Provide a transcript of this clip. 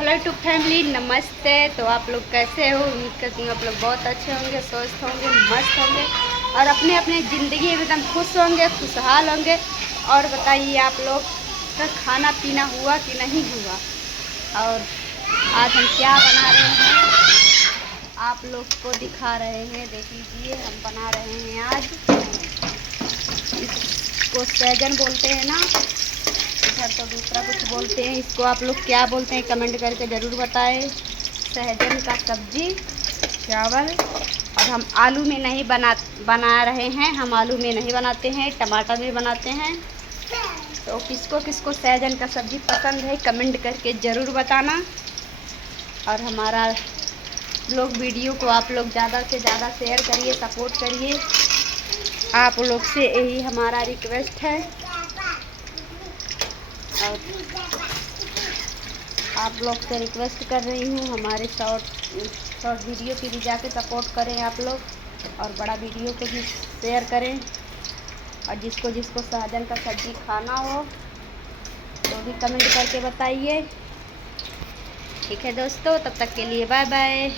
Hello YouTube family, नमस्ते। तो आप लोग कैसे हो? उम्मीद करती हूँ आप लोग बहुत अच्छे होंगे, स्वस्थ होंगे, मस्त होंगे और अपने अपने ज़िंदगी में एकदम खुश होंगे, खुशहाल होंगे। और बताइए आप लोग का खाना पीना हुआ कि नहीं हुआ? और आज हम क्या बना रहे हैं आप लोग को दिखा रहे हैं। देख लीजिए, हम बना रहे हैं आज, इसको सहजन बोलते हैं ना, इधर तो दूसरा कुछ बोलते हैं। इसको आप लोग क्या बोलते हैं कमेंट करके ज़रूर बताएं। सहजन का सब्जी, चावल। और हम आलू में नहीं बना रहे हैं, हम आलू में नहीं बनाते हैं, टमाटर में बनाते हैं। तो किसको किसको सहजन का सब्जी पसंद है कमेंट करके ज़रूर बताना। और हमारा लोग वीडियो को आप लोग ज़्यादा से ज़्यादा शेयर करिए, सपोर्ट करिए। आप लोग से यही हमारा रिक्वेस्ट है। और आप लोग से रिक्वेस्ट कर रही हूँ, हमारे शॉर्ट वीडियो की भी जाके सपोर्ट करें आप लोग, और बड़ा वीडियो को भी शेयर करें। और जिसको जिसको सहजन का सब्ज़ी खाना हो तो भी कमेंट करके बताइए। ठीक है दोस्तों, तब तक के लिए बाय बाय।